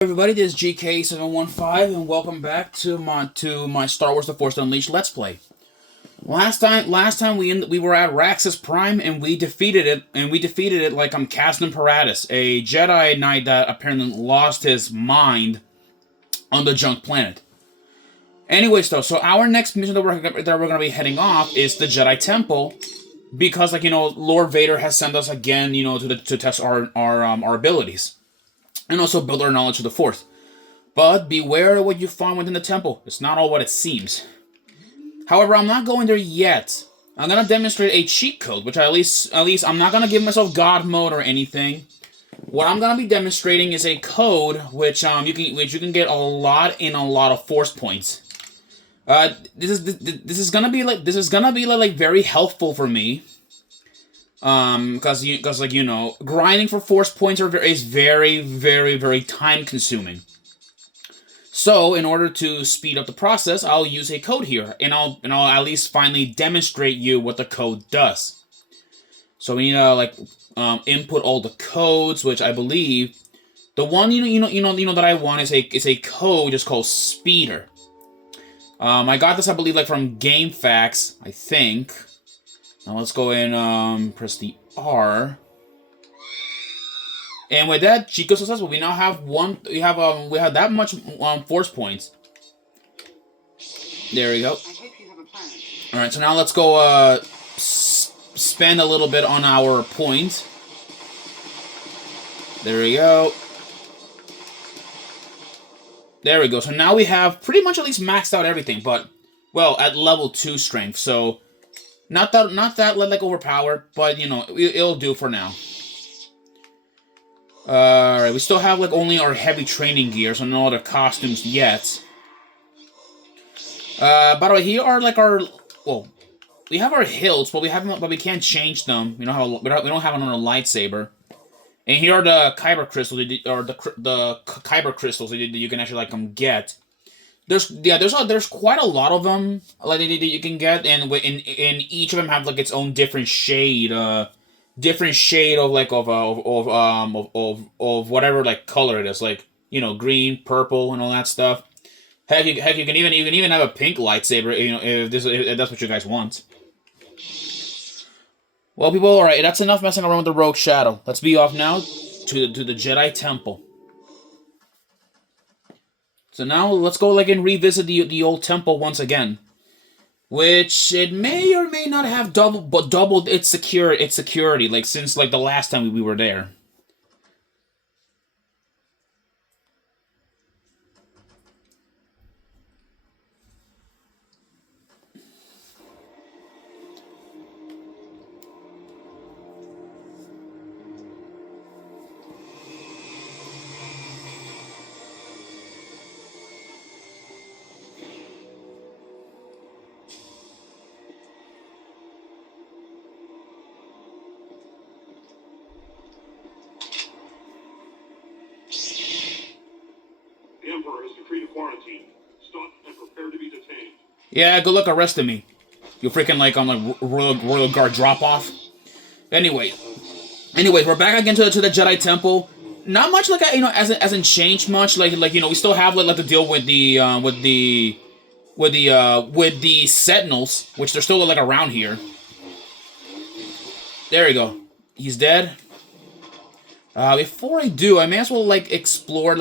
Everybody, this is GK715, and welcome back to my Star Wars: The Force Unleashed Let's Play. Last time we were at Raxus Prime, and we defeated it like I'm Castan Paratus, a Jedi Knight that apparently lost his mind on the junk planet. Anyways, though, so our next mission that we're gonna be heading off is the Jedi Temple, because Lord Vader has sent us again, to test our abilities. And also build our knowledge of the Force. But beware of what you find within the temple. It's not all what it seems. However, I'm not going there yet. I'm gonna demonstrate a cheat code, which at least I'm not gonna give myself God mode or anything. What I'm gonna be demonstrating is a code which you can get a lot of Force points. This is gonna be very helpful for me. Because grinding for Force points is very, very, very time consuming. So, in order to speed up the process, I'll use a code here, and I'll at least finally demonstrate you what the code does. So we need to input all the codes, which I believe the one that I want is a code just called Speeder. I got this, I believe, from GameFAQs, I think. Now let's go and press the R. And with that, Chico successful. We now have we have that much Force points. There we go. All right, so now let's go spend a little bit on our points. There we go. There we go. So now we have pretty much at least maxed out everything, but well, at level 2 strength. So not that overpowered, but it'll do for now. Alright, we still have only our heavy training gear, so no other costumes yet. By the way, here are we have our hilts, but we can't change them. We don't have another lightsaber. And here are the kyber crystals, or the kyber crystals that you can actually get. There's quite a lot of them that you can get, and each of them have its own different shade of whatever color it is, green, purple, and all that stuff. Heck, you can even have a pink lightsaber, if that's what you guys want. Well, people, all right, that's enough messing around with the Rogue Shadow. Let's be off now to the Jedi Temple. So now let's go and revisit the old temple once again, which it may or may not have doubled its security since the last time we were there. Yeah, good luck arresting me. You freaking on Royal Guard drop off. Anyways, we're back again to the Jedi Temple. Not much hasn't changed much. We still have to deal with the Sentinels, which they're still around here. There we go. He's dead. Before I do, I may as well explore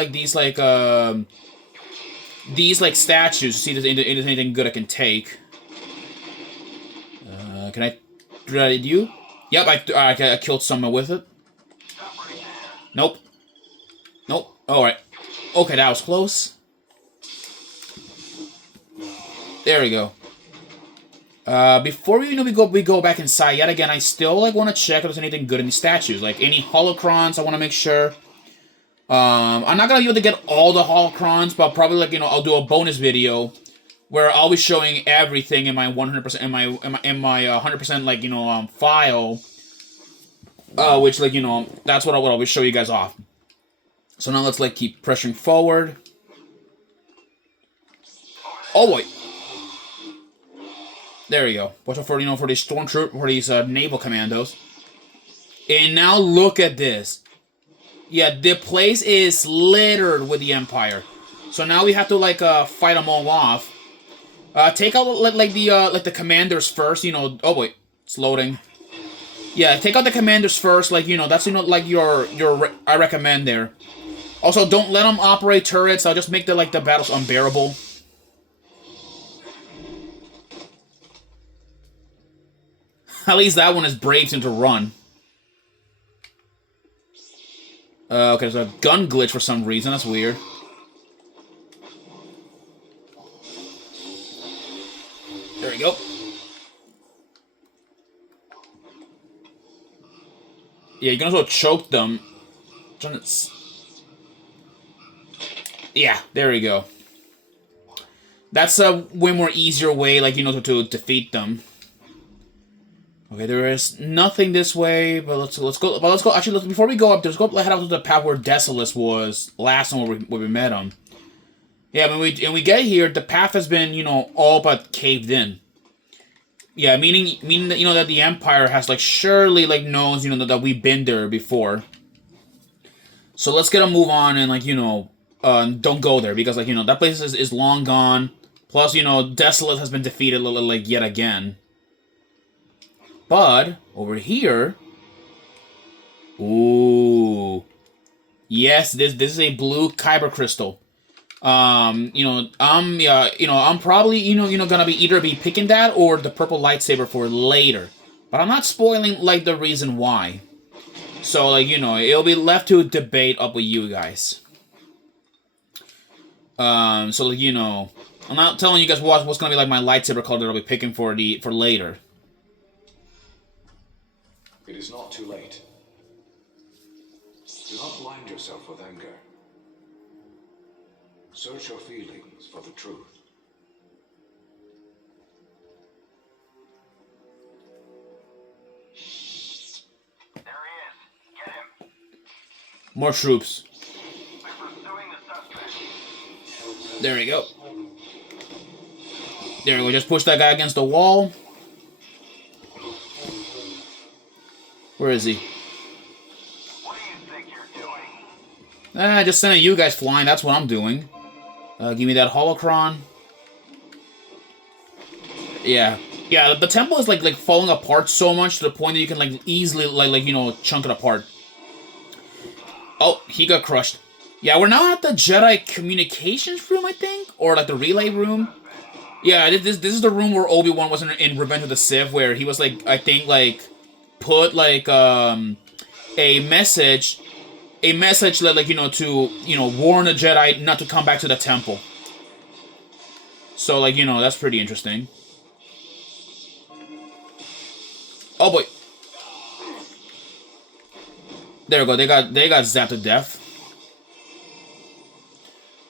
these statues to see if there's anything good I can take. Can I do you? Yep, I killed someone with it. Nope. Alright. Okay, that was close. There we go. Before we go back inside yet again, I still want to check if there's anything good in these statues. Any holocrons, I want to make sure. I'm not gonna be able to get all the holocrons, but probably I'll do a bonus video where I'll be showing everything in my 100% in my 100% file, which that's what I'll show you guys off. So now let's keep pressing forward. Oh boy, there we go. Watch out for these stormtroopers, for these naval commandos. And now look at this. Yeah, the place is littered with the Empire. So now we have to like fight them all off. Take out like the commanders first. You know. Oh wait, it's loading. Yeah, take out the commanders first. Like that's like your I recommend there. Also, don't let them operate turrets. I'll just make the battles unbearable. At least that one is brave to run. Okay, there's a gun glitch for some reason. That's weird. There we go. Yeah, you can also choke them. Yeah, there we go. That's a way more easier way, like, to defeat them. Okay, there is nothing this way, but let's go. But let's go. Actually, before we go up, let's go head out to the path where Desolace was last time when we met him. Yeah, when we get here, the path has been all but caved in. Yeah, meaning that that the Empire has surely knows that we've been there before. So let's get a move on and don't go there because that place is long gone. Plus Desolate has been defeated yet again. But over here, ooh, yes, this is a blue Kyber crystal. I'm probably gonna be picking that or the purple lightsaber for later, but I'm not spoiling the reason why. So it'll be left to debate up with you guys. So I'm not telling you guys what's gonna be my lightsaber color that I'll be picking for later. It is not too late. Do not blind yourself with anger. Search your feelings for the truth. There he is. Get him. More troops. We're pursuing the suspect. There we go. There we go. Just push that guy against the wall. Where is he? What do you think you're doing? Just sending you guys flying. That's what I'm doing. Give me that holocron. Yeah. Yeah, the temple is like falling apart so much to the point that you can easily chunk it apart. Oh, he got crushed. Yeah, we're now at the Jedi communications room, I think, or the relay room. Yeah, this is the room where Obi-Wan was in Revenge of the Sith, where he was I think put a message to warn the Jedi not to come back to the temple. So that's pretty interesting. Oh boy. There we go. They got zapped to death.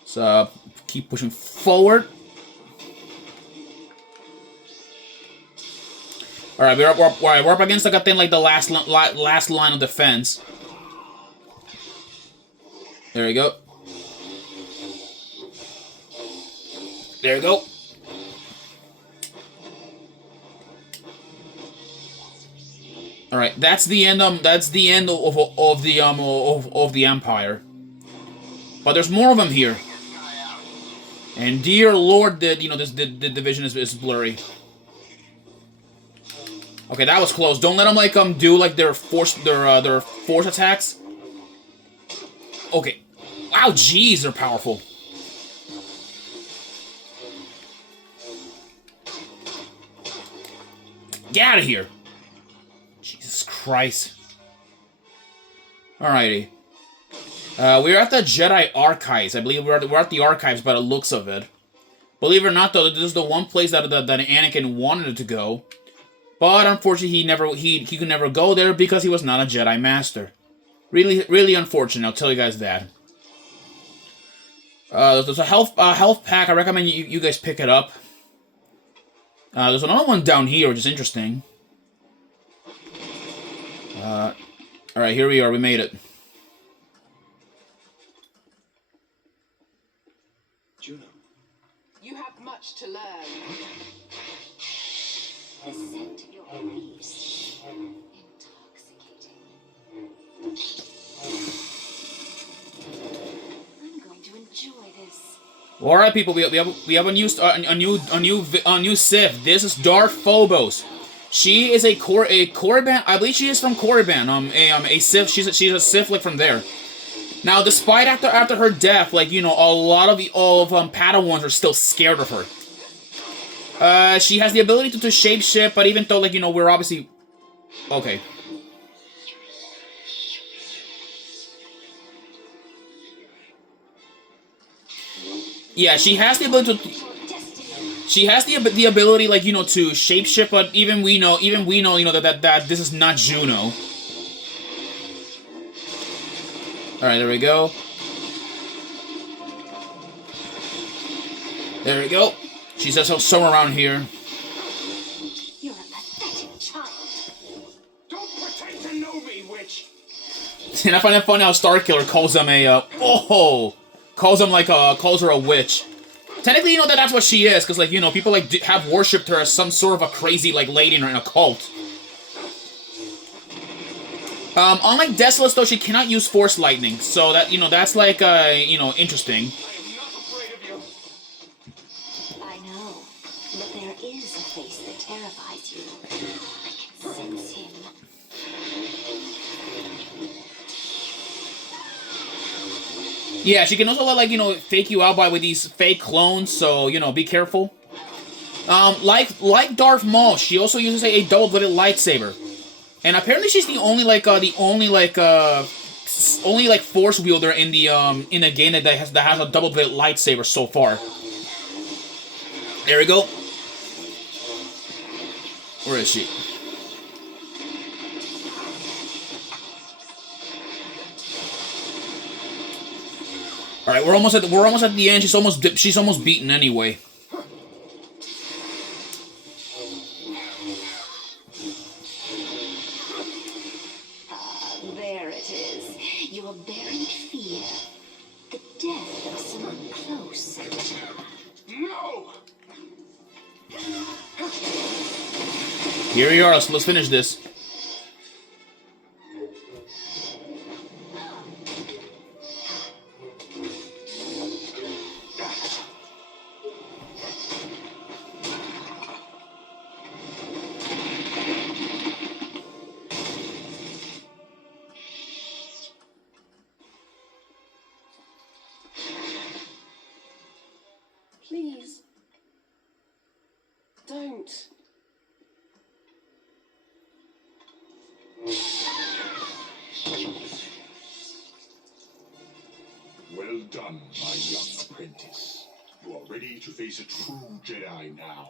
So keep pushing forward. All right, we're up against I think the last line of defense. There we go. There we go. All right, that's the end. That's the end of the Empire. But there's more of them here. And dear Lord, the division is blurry. Okay, that was close. Don't let them do their force attacks. Okay. Wow, jeez, they're powerful. Get out of here. Jesus Christ. Alrighty. We're at the Jedi Archives. I believe we're at the Archives by the looks of it. Believe it or not, though, this is the one place that Anakin wanted to go. But unfortunately, he could never go there because he was not a Jedi Master. Really, really unfortunate. I'll tell you guys that. There's a health pack. I recommend you guys pick it up. There's another one down here, which is interesting. All right, here we are. We made it. Juno. You have much to learn. The scent you're intoxicating. All right, people, we have a new Sith. This is Darth Phobos. She is a Korriban. I believe she is from Korriban. A Sith. She's a Sith like from there. Now, despite after her death, like a lot of Padawans are still scared of her. She has the ability to shapeshift, but even though we're obviously okay. Yeah, she has the ability to. She has the ability, to shapeshift, but even we know, that this is not Juno. All right, there we go. There we go. She says somewhere around here. You're a pathetic child. Don't pretend to know me, witch! And I find it funny how Starkiller calls them calls her a witch. Technically, that's what she is, because, people, have worshipped her as some sort of a crazy, lady in a cult. Unlike Desolace, though, she cannot use Force Lightning, so that, that's, interesting. I am not afraid of you. I know, but there is a face that terrifies you. I can sense him. Yeah, she can also, fake you out with these fake clones, so, be careful. Like Darth Maul, she also uses a double-bladed lightsaber. And apparently she's the only, Force wielder in the game that has a double-bladed lightsaber so far. There we go. Where is she? All right, we're almost at the end. She's almost beaten anyway. There it is. You are bearing fear. The death of someone close. No! Here we are. Let's finish this. Please. Don't. Well done, my young apprentice. You are ready to face a true Jedi now.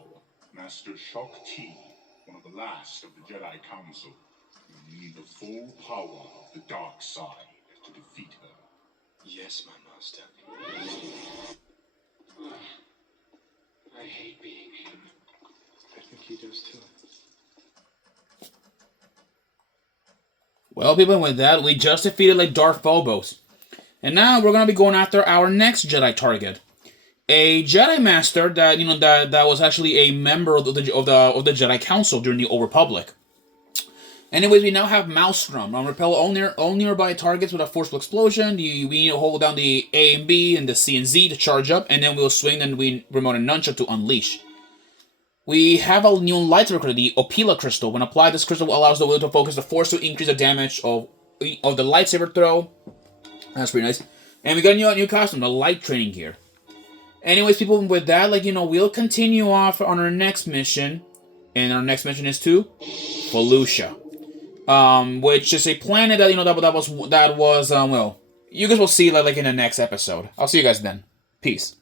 Master Shok Ti, one of the last of the Jedi Council. You need the full power of the dark side to defeat her. Yes, my master. I hate being him. I think he does too. Well, people, with that, we just defeated Darth Phobos. And now we're gonna be going after our next Jedi target. A Jedi Master that that was actually a member of the Jedi Council during the Old Republic. Anyways, we now have Maelstrom. Repel all nearby targets with a forceful explosion. We need to hold down the A and B and the C and Z to charge up, and then we'll swing the remote and nunchuck to unleash. We have a new lightsaber crystal, the Opila crystal. When applied, this crystal allows the wielder to focus the force to increase the damage of the lightsaber throw. That's pretty nice. And we got a new costume, the light training gear. Anyways, people, with that, we'll continue off on our next mission. And our next mission is to Felucia. Which is a planet that was well, you guys will see in the next episode. I'll see you guys then. Peace.